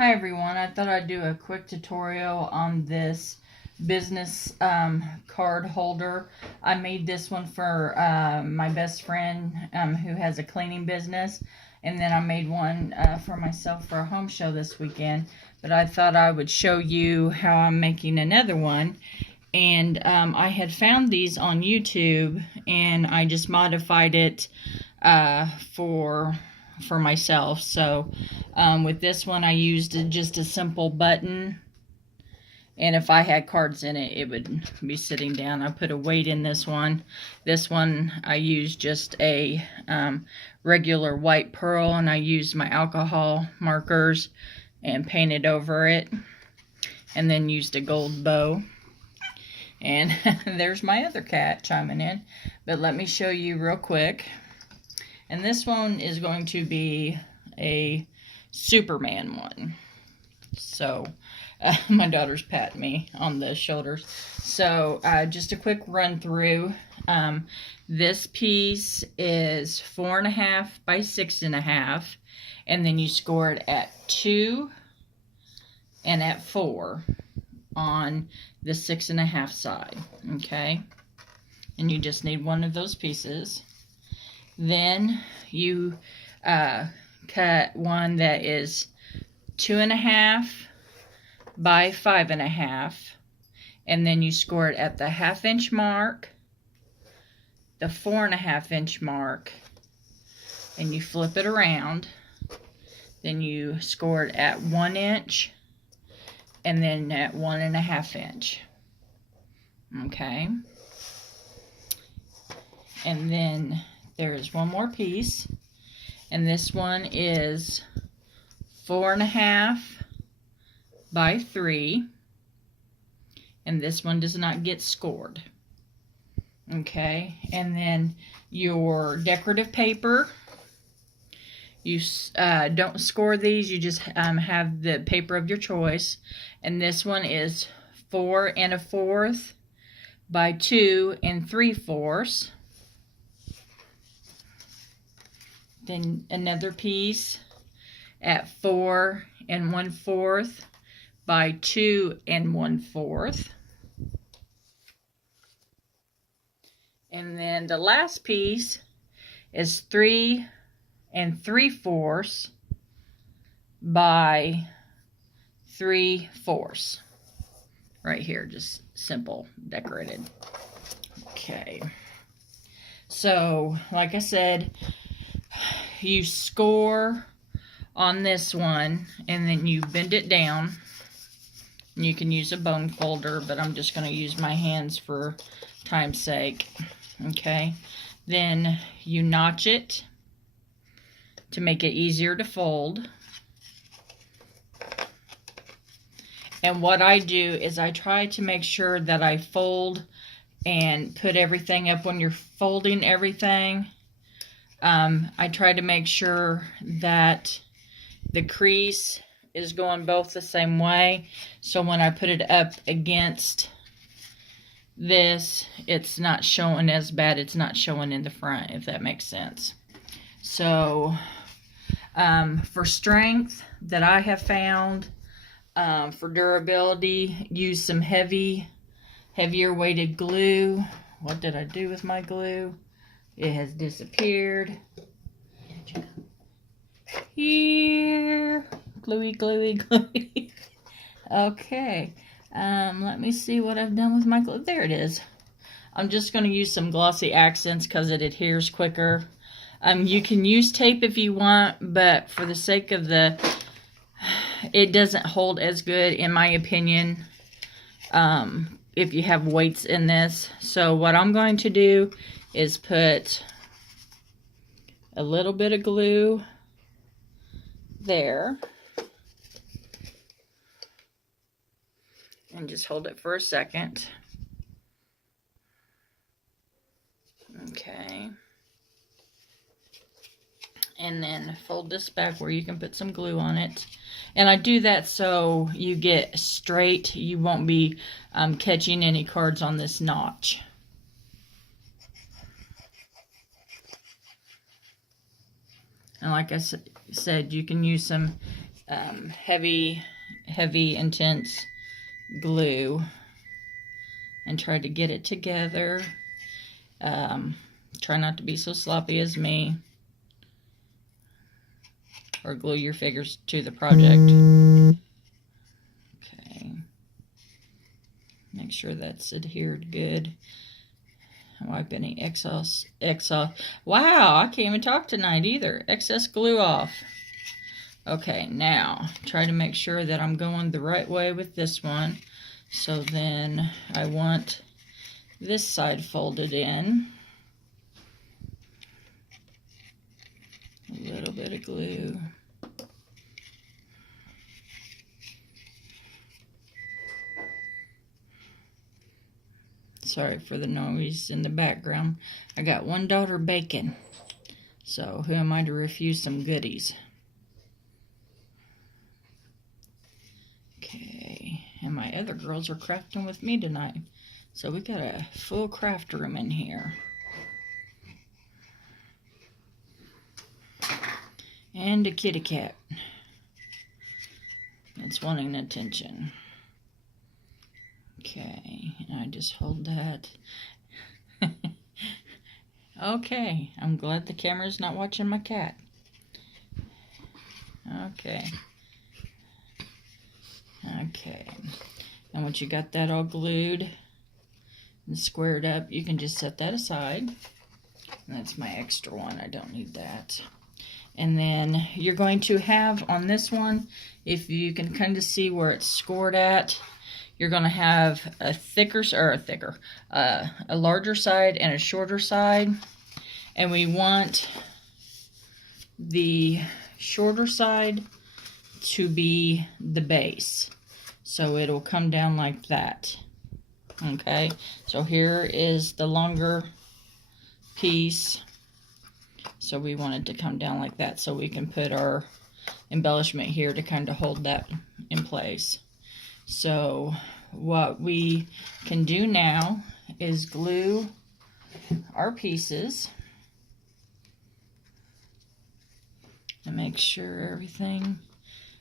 Hi everyone, I thought I'd do a quick tutorial on this business card holder. I made this one for my best friend who has a cleaning business, and then I made one for myself for a home show this weekend. But I thought I would show you how I'm making another one. And I had found these on YouTube, and I just modified it for myself. So with this one I used just a simple button, and if I had cards in it, it would be sitting down. I put a weight in this one. This one I used just a regular white pearl, and I used my alcohol markers and painted over it, and then used a gold bow. And there's my other cat chiming in. But let me show you real quick. And this one is going to be a Superman one. So my daughter's patting me on the shoulders. So just a quick run through. This piece is 4.5 by 6.5, and then you score it at 2 and at 4 on the 6.5 side. Okay, and you just need one of those pieces. Then you cut one that is 2.5 by 5.5, and then you score it at the 1/2 inch mark, the 4.5 inch mark, and you flip it around. Then you score it at 1 inch, and then at 1.5 inch. Okay, and then there is one more piece, and this one is 4.5 by 3, and this one does not get scored. Okay, and then your decorative paper, you don't score these, you just have the paper of your choice, and this one is 4 1/4 by 2 3/4. Then another piece at 4 1/4 by 2 1/4. And then the last piece is 3 3/4 by 3/4. Right here, just simple decorated. Okay, so like I said, you score on this one, and then you bend it down. You can use a bone folder, but I'm just going to use my hands for time's sake. Okay, then you notch it to make it easier to fold. And what I do is I try to make sure that I fold and put everything up when you're folding everything. I try to make sure that the crease is going both the same way, so when I put it up against this, it's not showing as bad. It's not showing in the front, if that makes sense. So for strength that I have found, for durability, use some heavier weighted glue. What did I do with my glue? It has disappeared. Here, gluey, gluey, gluey. Okay, let me see what I've done with my glue. There it is. I'm just going to use some glossy accents because it adheres quicker. You can use tape if you want, but for the sake of it doesn't hold as good, in my opinion, if you have weights in this. So what I'm going to do is put a little bit of glue there and just hold it for a second. Okay, and then fold this back where you can put some glue on it. And I do that so you get straight. You won't be catching any cards on this notch. And like I said, you can use some heavy, intense glue and try to get it together. Try not to be so sloppy as me, or glue your fingers to the project. Okay. Make sure that's adhered good. Wipe any excess. Wow, I can't even talk tonight either. Excess glue off. Okay, now try to make sure that I'm going the right way with this one. So then I want this side folded in. A little bit of glue. Sorry for the noise in the background. I got one daughter baking, so who am I to refuse some goodies? Okay, and my other girls are crafting with me tonight, so we got a full craft room in here. And a kitty cat. It's wanting attention. Okay, and I just hold that. Okay, I'm glad the camera's not watching my cat. Okay. Okay, and once you got that all glued and squared up, you can just set that aside. And that's my extra one, I don't need that. And then you're going to have on this one, if you can kind of see where it's scored at, you're going to have a a larger side and a shorter side. And we want the shorter side to be the base. So it'll come down like that. Okay, so here is the longer piece. So we want it to come down like that so we can put our embellishment here to kind of hold that in place. So what we can do now is glue our pieces and make sure everything,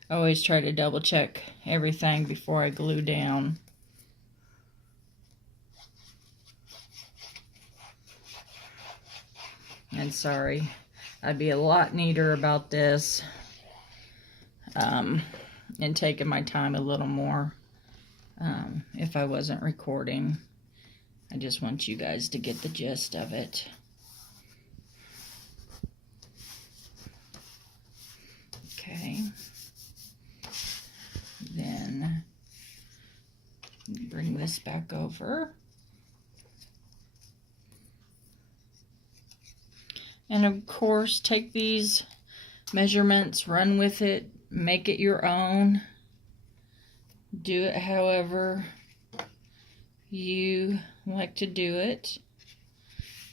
I always try to double check everything before I glue down. And sorry, I'd be a lot neater about this and taking my time a little more if I wasn't recording. I just want you guys to get the gist of it. Okay. Then bring this back over. And of course, take these measurements, run with it, make it your own. Do it however you like to do it.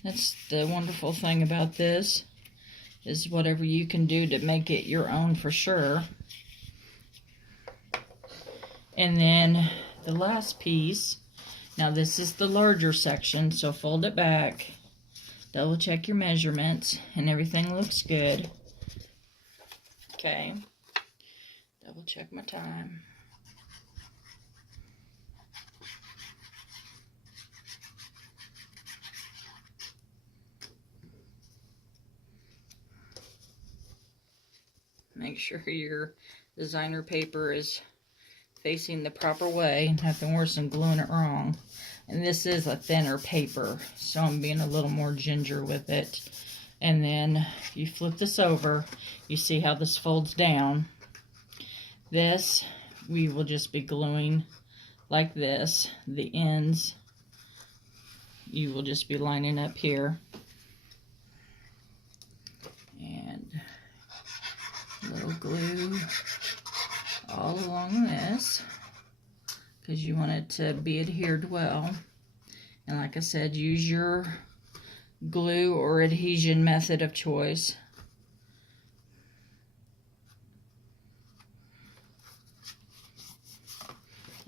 That's the wonderful thing about this, is whatever you can do to make it your own for sure. And then the last piece, now this is the larger section, so fold it back. Double check your measurements and everything looks good. Okay. Double check my time. Make sure your designer paper is facing the proper way. Nothing worse than gluing it wrong. And this is a thinner paper, so I'm being a little more ginger with it. And then you flip this over, you see how this folds down. This, we will just be gluing like this. The ends, you will just be lining up here. And a little glue all along this, because you want it to be adhered well. And like I said, use your glue or adhesion method of choice.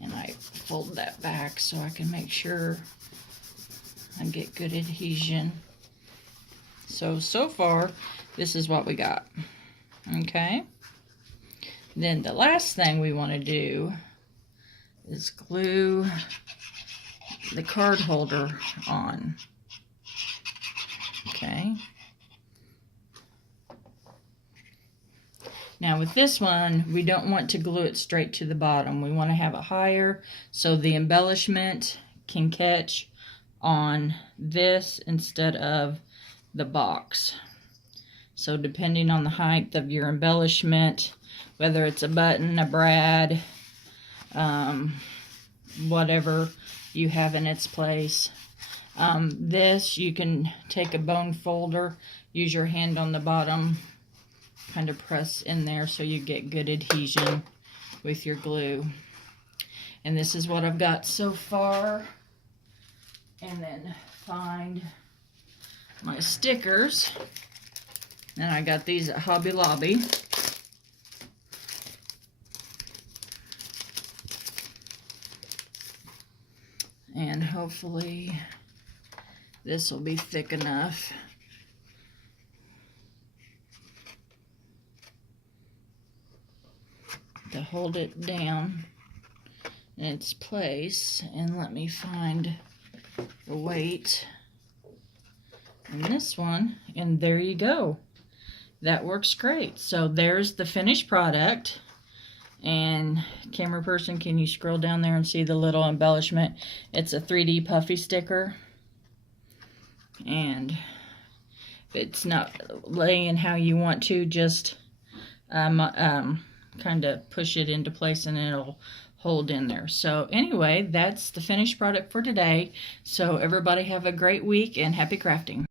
And I fold that back so I can make sure I get good adhesion. So far, this is what we got. Okay. Then the last thing we want to do is glue the card holder on. Okay. Now with this one, we don't want to glue it straight to the bottom. We want to have it higher so the embellishment can catch on this instead of the box. So depending on the height of your embellishment, whether it's a button, a brad, whatever you have in its place. This, you can take a bone folder, use your hand on the bottom, kind of press in there so you get good adhesion with your glue. And this is what I've got so far. And then find my stickers. And I got these at Hobby Lobby. And hopefully this will be thick enough. To hold it down in its place. And let me find the weight in this one, and there you go. That works great. So there's the finished product. And camera person, can you scroll down there and see the little embellishment? It's a 3D puffy sticker, and if it's not laying how you want to, just kind of push it into place and it'll hold in there. So anyway, that's the finished product for today. So everybody have a great week and happy crafting.